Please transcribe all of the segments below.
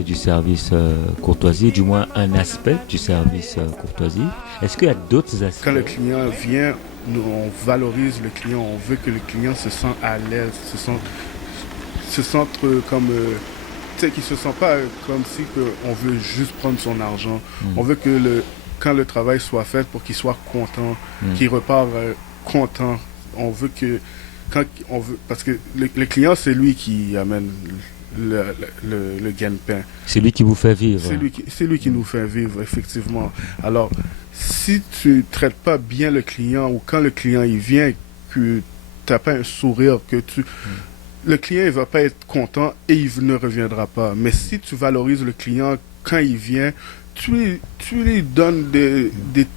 parlé du service courtoisie, du moins un aspect du service courtoisie. Est-ce qu'il y a d'autres aspects? Quand le client vient, nous, on valorise le client, on veut que le client se sente à l'aise, se sente comme... tu sais, qu'il ne se sent pas comme si que on veut juste prendre son argent. On veut que quand le travail soit fait, pour qu'il soit content, qu'il repart content. On veut que... parce que le client, c'est lui qui amène le gagne-pain. C'est lui qui vous fait vivre. C'est lui qui nous fait vivre, effectivement. Alors, si tu ne traites pas bien le client, ou quand le client il vient, que tu n'as pas un sourire, le client ne va pas être content et il ne reviendra pas. Mais si tu valorises le client quand il vient, tu lui donnes des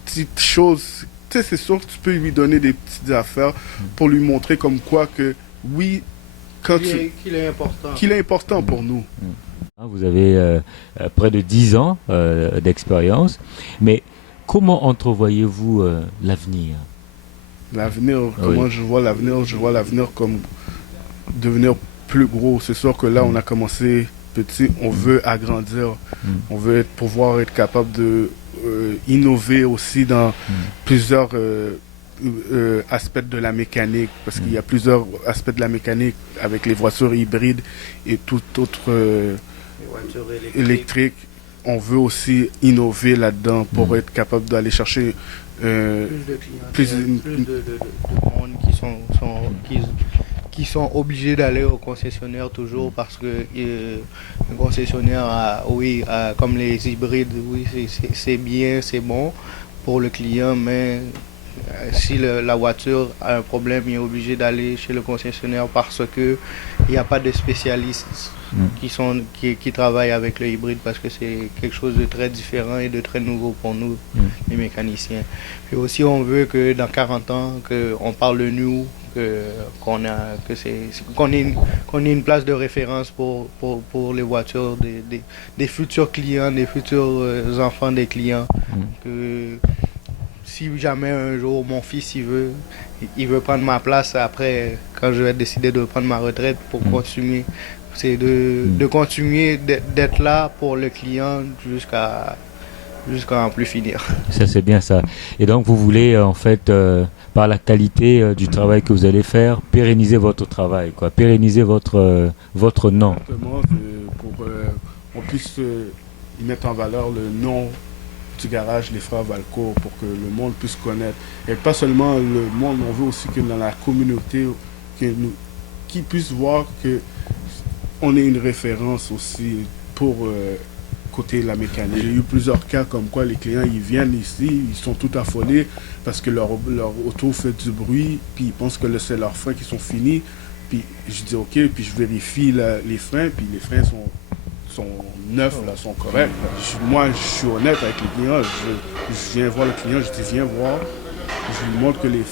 petites choses. Tu sais, c'est sûr que tu peux lui donner des petites affaires pour lui montrer comme quoi que oui, qu'il est important pour nous. Vous avez près de 10 ans d'expérience, mais comment entrevoyez-vous l'avenir? L'avenir, comment je vois l'avenir? Je vois l'avenir comme devenir plus gros. C'est sûr que là, on a commencé petit, on veut agrandir, on veut pouvoir être capable de innover aussi dans plusieurs aspects de la mécanique, parce qu'il y a plusieurs aspects de la mécanique avec les voitures hybrides et tout autre électrique. On veut aussi innover là-dedans pour être capable d'aller chercher plus de monde qui sont obligés d'aller au concessionnaire toujours parce que le concessionnaire comme les hybrides, oui, c'est bien, c'est bon pour le client, mais si la voiture a un problème, il est obligé d'aller chez le concessionnaire parce que il n'y a pas de spécialistes qui travaillent avec le hybride, parce que c'est quelque chose de très différent et de très nouveau pour nous, les mécaniciens. Et aussi, on veut que dans 40 ans, qu'on parle de nous, qu'on ait une place de référence pour les voitures des futurs clients, des futurs enfants des clients. Que si jamais un jour mon fils il veut prendre ma place après, quand je vais décider de prendre ma retraite, pour continuer, c'est de continuer d'être là pour le client jusqu'à en plus finir. Ça, c'est bien ça. Et donc, vous voulez, en fait, par la qualité du travail que vous allez faire, pérenniser votre travail, quoi, pérenniser votre nom. Exactement, pour qu'on puisse mettre en valeur le nom du garage Les Frères Valcourt, pour que le monde puisse connaître. Et pas seulement le monde, on veut aussi que dans la communauté, qu'ils puissent voir que on est une référence aussi pour côté la mécanique. J'ai eu plusieurs cas comme quoi les clients ils viennent ici, ils sont tout affolés parce que leur auto fait du bruit, puis ils pensent que c'est leurs freins qui sont finis. Puis je dis ok, puis je vérifie les freins, puis les freins sont neufs, là, sont corrects. Moi, je suis honnête avec les clients. Je viens voir le client, je dis viens voir. Je lui montre que les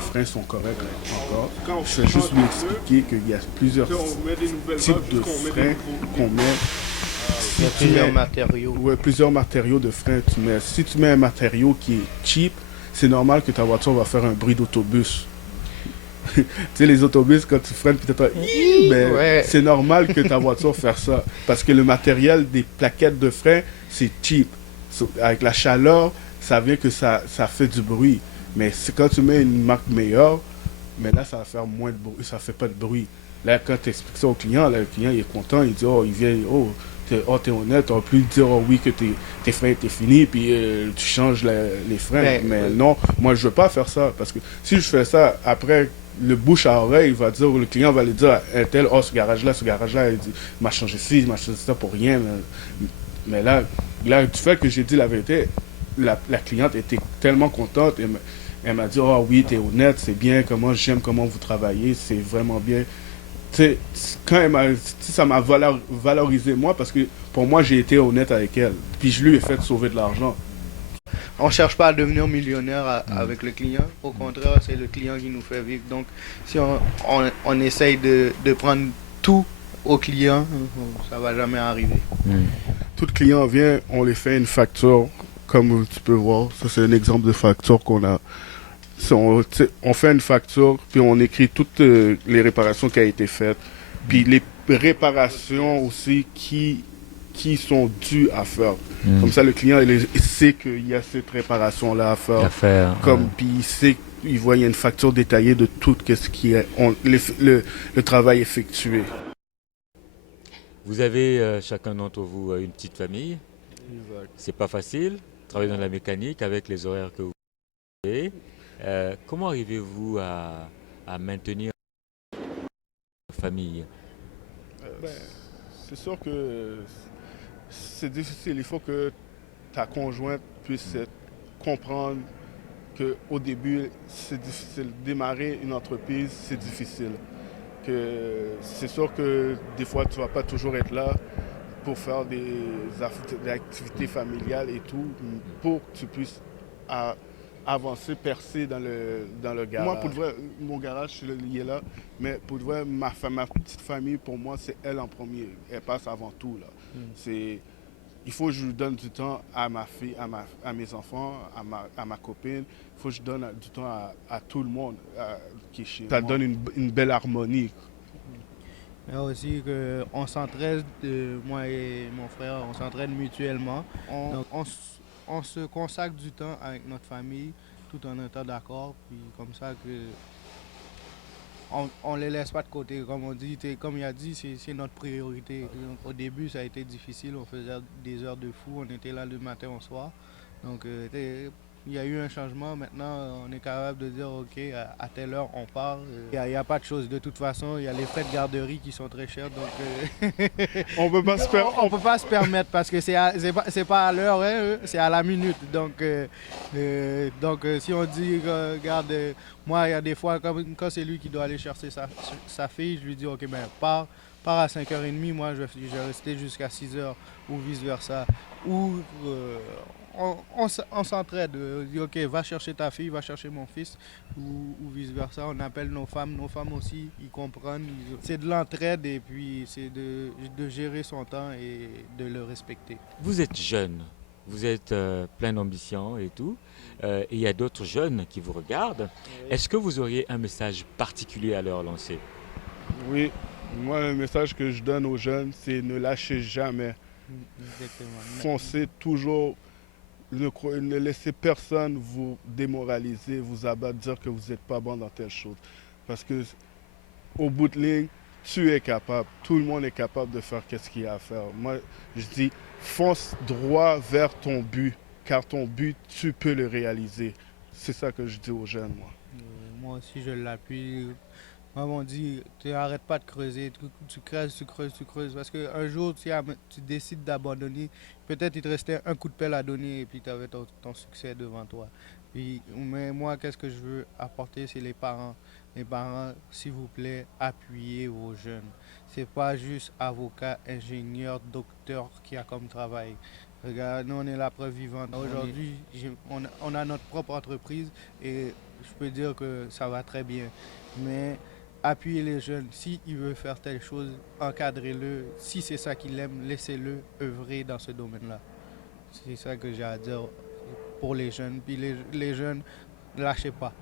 freins sont corrects encore. Je fais juste lui expliquer qu'il y a plusieurs types de freins qu'on met. Il y a plusieurs matériaux. Oui, plusieurs matériaux de freins. Si tu mets un matériau qui est cheap, c'est normal que ta voiture va faire un bruit d'autobus. Tu sais, les autobus, quand tu freines, peut-être, c'est normal que ta voiture fasse ça. Parce que le matériel des plaquettes de frein, c'est cheap. Avec la chaleur, ça vient que ça fait du bruit. Mais quand tu mets une marque meilleure, mais là, ça va faire moins de bruit, ça fait pas de bruit. Là, quand tu expliques ça au client, là, le client il est content, il dit, il vient, t'es honnête, on va plus dire, oui, que tes freins étaient finis, puis tu changes les freins. Mais non, moi, je veux pas faire ça, parce que si je fais ça, après, le bouche à oreille, il va dire, le client va lui dire, un tel, ce garage-là, il dit, il m'a changé ci, il m'a changé ça pour rien. Mais là, du fait que j'ai dit la vérité, la cliente était tellement contente, elle m'a dit, oui, t'es honnête, c'est bien, j'aime comment vous travaillez, c'est vraiment bien. T'sais, quand ça m'a valorisé moi, parce que pour moi, j'ai été honnête avec elle. Puis je lui ai fait sauver de l'argent. On ne cherche pas à devenir millionnaire avec le client. Au contraire, c'est le client qui nous fait vivre. Donc, si on essaye de prendre tout au client, ça ne va jamais arriver. Tout client vient, on les fait une facture, comme tu peux voir. Ça, c'est un exemple de facture qu'on a. On fait une facture, puis on écrit toutes les réparations qui ont été faites. Puis les réparations aussi qui qui sont dus à faire. Comme ça, le client, il sait qu'il y a cette réparation-là à faire. Puis il sait, il voit, il y a une facture détaillée de tout ce qui est le travail effectué. Vous avez chacun d'entre vous une petite famille. Exact. C'est pas facile, travailler dans la mécanique avec les horaires que vous avez. Comment arrivez-vous à maintenir la famille? C'est sûr que c'est difficile. Il faut que ta conjointe puisse comprendre qu'au début, c'est difficile. Démarrer une entreprise, c'est difficile. C'est sûr que des fois, tu ne vas pas toujours être là pour faire des activités familiales et tout, pour que tu puisses avancer, percer dans le garage. Moi, pour de vrai, mon garage, il est là, mais pour de vrai, ma petite famille, pour moi, c'est elle en premier. Elle passe avant tout, là. Il faut que je donne du temps à ma fille, à mes enfants, à ma copine. Il faut que je donne du temps à tout le monde qui est chez moi. Ça donne une belle harmonie. Mais aussi qu'on s'entraide, moi et mon frère, on s'entraide mutuellement. Donc on se consacre du temps avec notre famille tout en étant d'accord. Puis comme ça on les laisse pas de côté. Comme on dit, comme il a dit, c'est notre priorité. Donc, au début, ça a été difficile. On faisait des heures de fou. On était là le matin au soir. Donc il y a eu un changement. Maintenant, on est capable de dire, OK, à telle heure, on part. Il n'y a pas de chose. De toute façon, il y a les frais de garderie qui sont très chers. Donc, on peut pas se permettre parce que c'est pas à l'heure, hein, c'est à la minute. Donc si on dit, regarde, moi, il y a des fois, quand c'est lui qui doit aller chercher sa fille, je lui dis, OK, ben, pars à 5h30. Moi, je vais rester jusqu'à 6h ou vice-versa. Ou... on s'entraide, on dit ok, va chercher ta fille, va chercher mon fils, ou vice-versa. On appelle nos femmes aussi, ils comprennent. C'est de l'entraide et puis c'est de gérer son temps et de le respecter. Vous êtes jeune, vous êtes plein d'ambition et tout, et il y a d'autres jeunes qui vous regardent. Oui. Est-ce que vous auriez un message particulier à leur lancer? Oui, moi le message que je donne aux jeunes, c'est ne lâchez jamais. Exactement. Foncez toujours. Ne laissez personne vous démoraliser, vous abattre, dire que vous n'êtes pas bon dans telle chose. Parce que au bout de ligne, tu es capable. Tout le monde est capable de faire ce qu'il y a à faire. Moi, je dis, fonce droit vers ton but, car ton but, tu peux le réaliser. C'est ça que je dis aux jeunes, moi. Moi aussi, je l'appuie. Moi, on dit, tu n'arrêtes pas de creuser, tu creuses, parce qu'un jour, tu décides d'abandonner, peut-être il te restait un coup de pelle à donner et puis tu avais ton succès devant toi. Mais moi, qu'est-ce que je veux apporter, c'est les parents. Les parents, s'il vous plaît, appuyez vos jeunes. Ce n'est pas juste avocat, ingénieur, docteur qui a comme travail. Regarde, nous, on est la preuve vivante. Aujourd'hui, on a notre propre entreprise et je peux dire que ça va très bien. Mais appuyez les jeunes. S'il veut faire telle chose, encadrez-le. Si c'est ça qu'il aime, laissez-le œuvrer dans ce domaine-là. C'est ça que j'ai à dire pour les jeunes. Puis les jeunes, lâchez pas.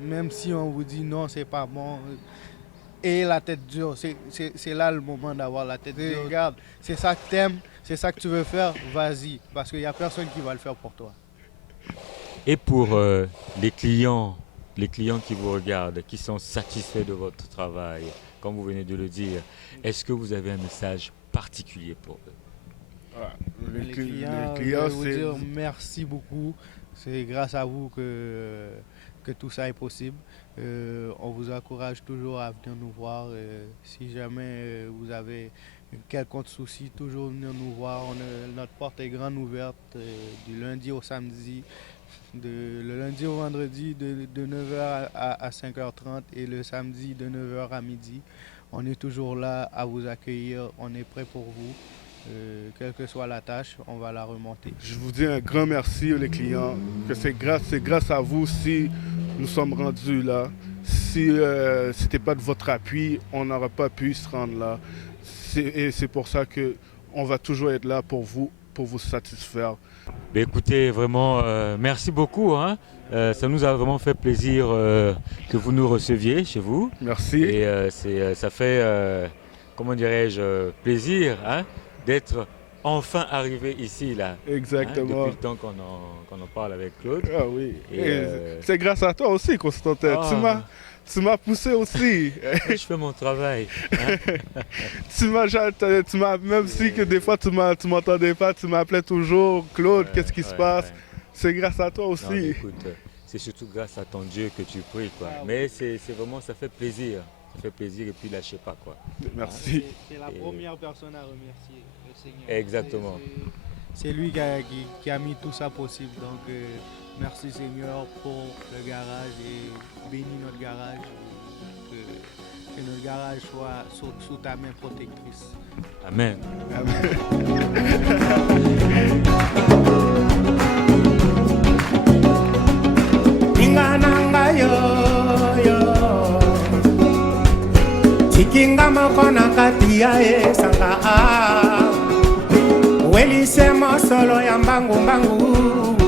Même si on vous dit non, c'est pas bon. Et la tête dure, c'est là le moment d'avoir la tête dure. Regarde, c'est ça que t'aimes, c'est ça que tu veux faire, vas-y. Parce qu'il n'y a personne qui va le faire pour toi. Et pour les clients qui vous regardent, qui sont satisfaits de votre travail, comme vous venez de le dire, est-ce que vous avez un message particulier pour eux? Les clients, je vais vous dire merci beaucoup. C'est grâce à vous que tout ça est possible. On vous encourage toujours à venir nous voir. Si jamais vous avez quelconque souci, toujours venir nous voir. Notre porte est grande ouverte du lundi au samedi. Le lundi au vendredi de 9h à 5h30 et le samedi de 9h à midi. On est toujours là à vous accueillir, on est prêt pour vous. Quelle que soit la tâche, on va la remonter. Je vous dis un grand merci aux clients, que c'est grâce à vous si nous sommes rendus là. Si ce n'était pas de votre appui, on n'aurait pas pu se rendre là. Et c'est pour ça qu'on va toujours être là pour vous satisfaire. Mais écoutez, vraiment, merci beaucoup. Hein. Ça nous a vraiment fait plaisir que vous nous receviez chez vous. Merci. Et ça fait, comment dirais-je, plaisir hein, d'être enfin arrivé ici, là. Exactement. Depuis le temps qu'on en parle avec Claude. Ah oui. Et, c'est grâce à toi aussi, Constantin. Tu m'as poussé aussi. Je fais mon travail. Hein? Même si que des fois tu m'entendais pas, tu m'appelais toujours. Claude, qu'est-ce qui se passe? C'est grâce à toi aussi. Non, écoute, c'est surtout grâce à ton Dieu que tu pries, quoi. Mais c'est vraiment, ça fait plaisir. Ça fait plaisir et puis lâchez pas, quoi. Merci. C'est la première personne à remercier, le Seigneur. Exactement. C'est lui qui a mis tout ça possible. Donc, merci Seigneur pour le garage et bénis notre garage. Que notre garage soit sous ta main protectrice. Amen. Chikinga mokona kati ya esanga welise mosolo ya mbangu